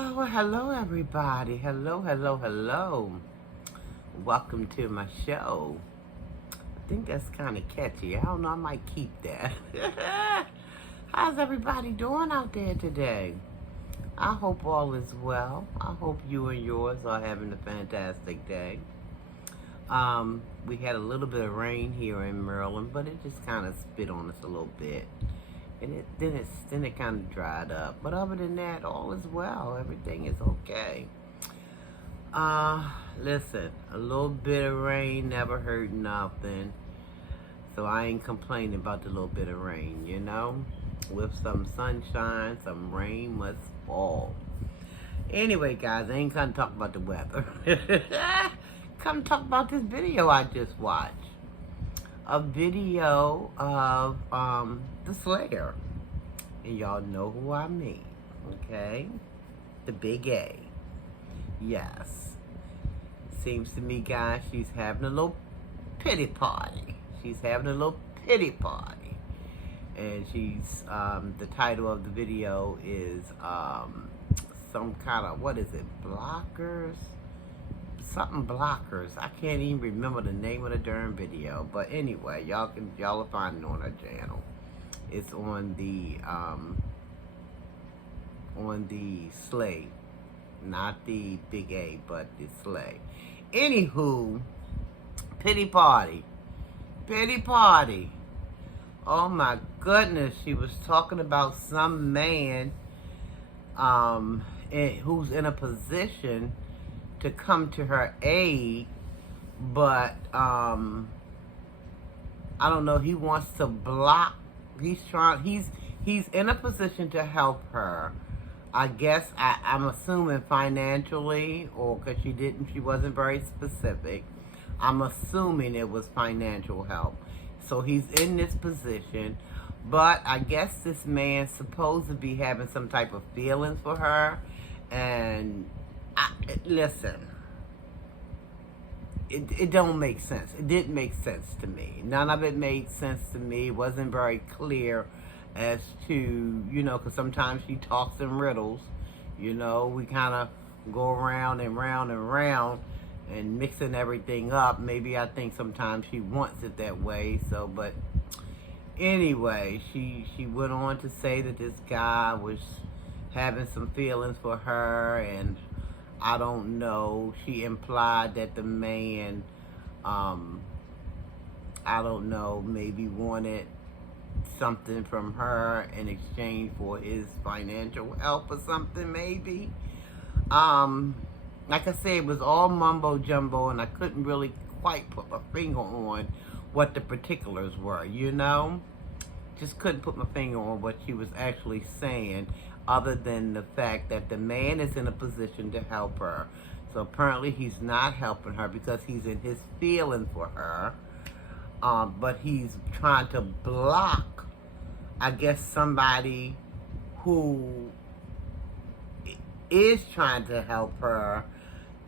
Oh, well, hello, everybody. Hello, hello, hello. Welcome to my show. I think that's kind of catchy. I don't know, I might keep that. How's everybody doing out there today? I hope all is well. I hope you and yours are having a fantastic day. We had a little bit of rain here in Maryland, but it just kind of spit on us a little bit. And then it kind of dried up. But other than that, all is well. Everything is okay. Listen, a little bit of rain never hurt nothing. So I ain't complaining about the little bit of rain, you know? With some sunshine, some rain must fall. Anyway, guys, I ain't gonna talk about the weather. Come talk about this video I just watched. A video of the Slayer. And y'all know who I mean, okay? The big A. Yes. Seems to me, guys, she's having a little pity party. She's having a little pity party. And she's, the title of the video is some kind of, what is it, blockers? Something blockers. I can't even remember the name of the darn video. But anyway, y'all will find it on her channel. It's on the Slay. Not the big A, but the Slay. Anywho, pity party. Pity party. Oh my goodness, she was talking about some man who's in a position to come to her aid, but I don't know, he wants to block. He's in a position to help her. I guess I'm assuming financially, or because she wasn't very specific. I'm assuming it was financial help. So he's in this position, but I guess this man's supposed to be having some type of feelings for her, and listen, it don't make sense. It didn't make sense to me. None of it made sense to me. It wasn't very clear as to, you know, because sometimes she talks in riddles. You know, we kind of go around and round and round and mixing everything up. Maybe I think sometimes she wants it that way. So, but anyway, she went on to say that this guy was having some feelings for her, and I don't know. She implied that the man, I don't know, maybe wanted something from her in exchange for his financial help or something, maybe. Like I said, it was all mumbo jumbo, and I couldn't really quite put my finger on what the particulars were, you know? Just couldn't put my finger on what she was actually saying, other than the fact that the man is in a position to help her. So apparently he's not helping her because he's in his feeling for her. But he's trying to block, I guess, somebody who is trying to help her.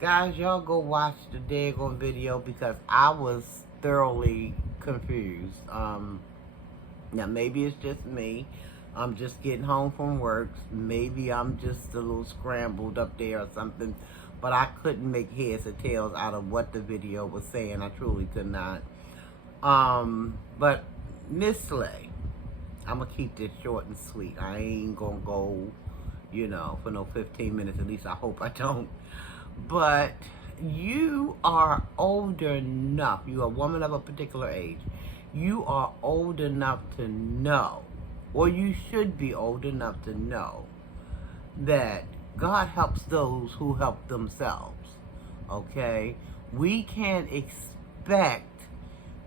Guys, y'all go watch the daggone video because I was thoroughly confused. Now, maybe it's just me. I'm just getting home from work. Maybe I'm just a little scrambled up there or something. But I couldn't make heads or tails out of what the video was saying. I truly could not. But Miss Slay, I'm going to keep this short and sweet. I ain't going to go, you know, for no 15 minutes. At least I hope I don't. But you are older enough. You're a woman of a particular age. You are old enough to know, or you should be old enough to know, that God helps those who help themselves, okay? We can't expect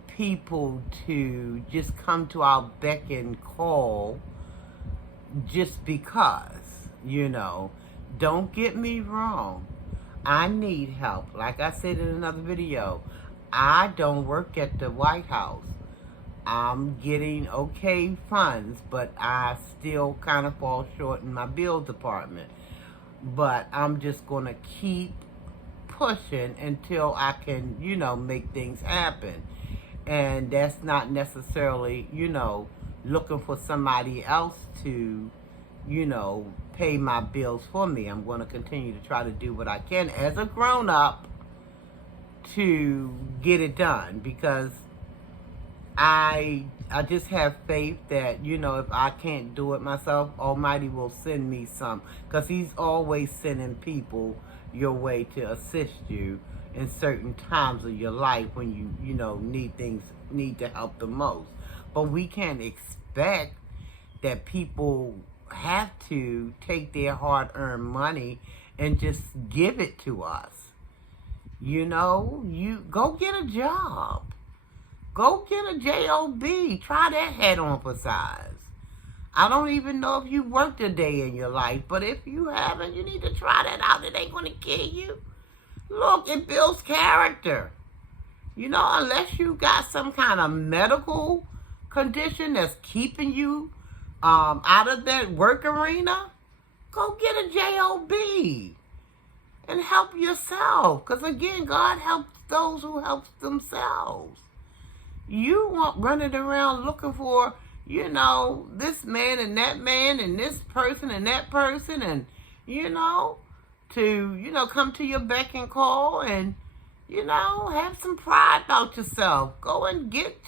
people to just come to our beck and call just because, you know. Don't get me wrong. I need help. Like I said in another video, I don't work at the White House. I'm getting okay funds, but I still kind of fall short in my bill department. But I'm just going to keep pushing until I can, you know, make things happen. And that's not necessarily, you know, looking for somebody else to, you know, pay my bills for me. I'm going to continue to try to do what I can as a grown-up to get it done, because I just have faith that, you know, if I can't do it myself, Almighty will send me some, because He's always sending people your way to assist you in certain times of your life when you know, need to help the most. But we can't expect that people have to take their hard-earned money and just give it to us. You know, you go get a job. Go get a job. Try that hat on for size. I don't even know if you worked a day in your life, but if you haven't, you need to try that out. It ain't going to kill you. Look, it builds character. You know, unless you got some kind of medical condition that's keeping you out of that work arena, go get a job and help yourself. Because again, God helps those who help themselves. You want running around looking for, you know, this man and this person and that person, and, you know, to, you know, come to your beck and call and, you know, have some pride about yourself. Go and get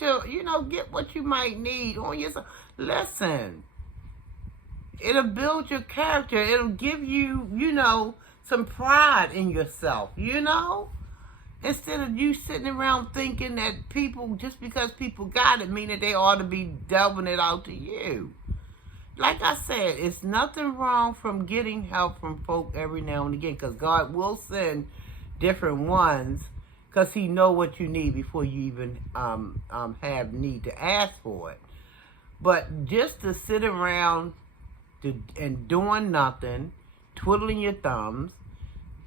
what you might need on yourself. Listen, it'll build your character. It'll give you, you know, some pride in yourself, you know? Instead of you sitting around thinking that people, just because people got it, mean that they ought to be delving it out to you. Like I said, it's nothing wrong from getting help from folk every now and again, because God will send different ones, because He know what you need before you even have need to ask for it. But just to sit around and doing nothing, twiddling your thumbs,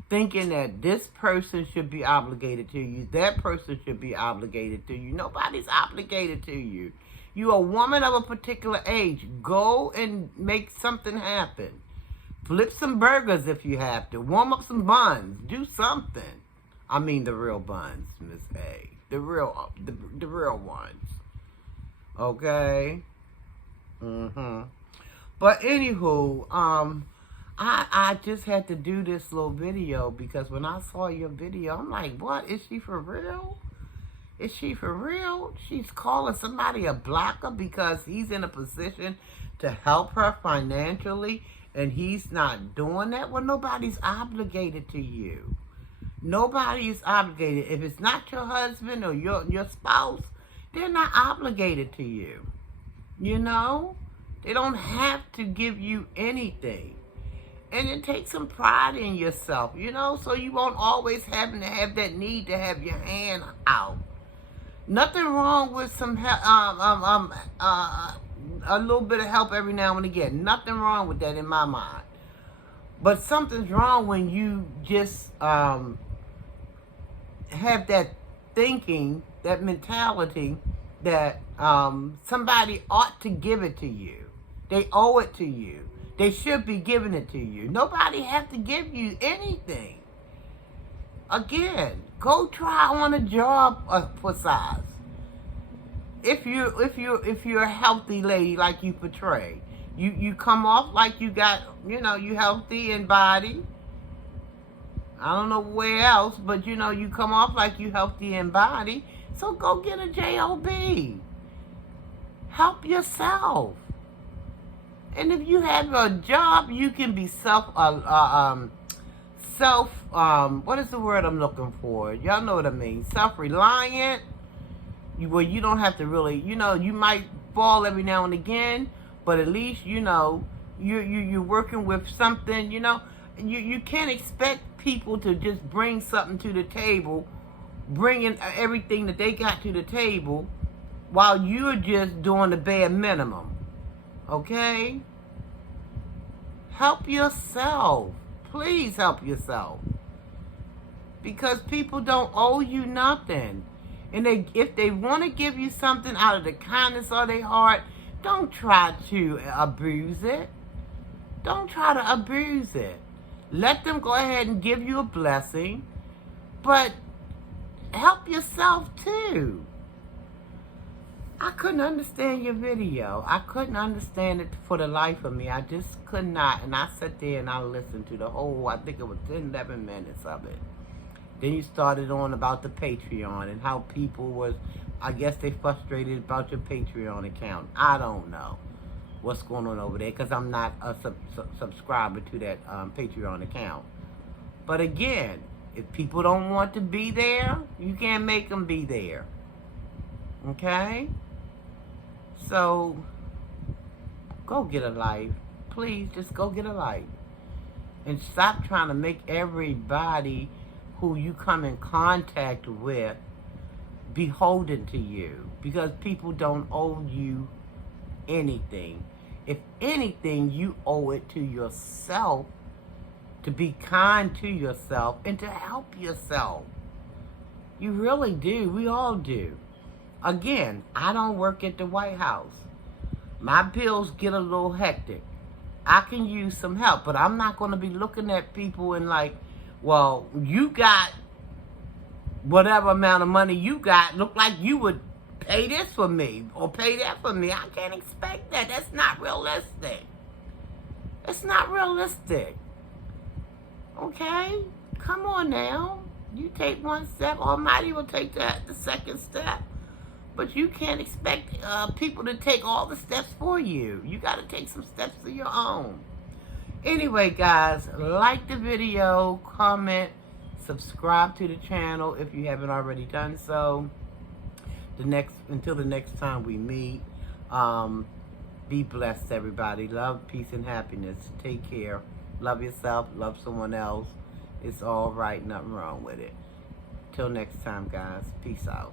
thinking that this person should be obligated to you, that person should be obligated to you. Nobody's obligated to you. You're a woman of a particular age. Go and make something happen. Flip some burgers if you have to. Warm up some buns. Do something. I mean the real buns, Miss A. The real ones. Okay? But anywho, I just had to do this little video because when I saw your video, I'm like, what? Is she for real? Is she for real? She's calling somebody a blocker because he's in a position to help her financially and he's not doing that? Well, nobody's obligated to you. Nobody is obligated. If it's not your husband or your spouse, they're not obligated to you. You know? They don't have to give you anything. And it takes some pride in yourself, you know, so you won't always having to have that need to have your hand out. Nothing wrong with some help, a little bit of help every now and again. Nothing wrong with that in my mind. But something's wrong when you just have that thinking, that mentality that somebody ought to give it to you. They owe it to you. They should be giving it to you. Nobody has to give you anything. Again, go try on a job for size. If you're a healthy lady like you portray, you come off like you got, you know, you healthy in body. I don't know where else, but you know, you come off like you healthy in body. So go get a job. Help yourself. And if you have a job, you can be what is the word I'm looking for? Y'all know what I mean. Self-reliant. Where you don't have to really, you know, you might fall every now and again, but at least, you know, you're working with something, you know. You can't expect people to just bring something to the table, bringing everything that they got to the table, while you're just doing the bare minimum. Okay? Help yourself. Please help yourself. Because people don't owe you nothing. And if they want to give you something out of the kindness of their heart, don't try to abuse it. Don't try to abuse it. Let them go ahead and give you a blessing. But help yourself too. I couldn't understand your video. I couldn't understand it for the life of me. I just could not. And I sat there and I listened to the whole, I think it was 10, 11 minutes of it. Then you started on about the Patreon and how people was, I guess they frustrated about your Patreon account. I don't know what's going on over there because I'm not a subscriber to that Patreon account. But again, if people don't want to be there, you can't make them be there. Okay? So, go get a life. Please, just go get a life. And stop trying to make everybody who you come in contact with beholden to you. Because people don't owe you anything. If anything, you owe it to yourself to be kind to yourself and to help yourself. You really do. We all do. Again, I don't work at the White House. My bills get a little hectic. I can use some help, but I'm not going to be looking at people and like, well, you got whatever amount of money you got. Look like you would pay this for me or pay that for me. I can't expect that. That's not realistic. It's not realistic. Okay? Come on now. You take one step, Almighty will take the second step. But you can't expect people to take all the steps for you. You got to take some steps of your own. Anyway, guys, like the video, comment, subscribe to the channel if you haven't already done so. Until the next time we meet, be blessed, everybody. Love, peace, and happiness. Take care. Love yourself. Love someone else. It's all right. Nothing wrong with it. Till next time, guys. Peace out.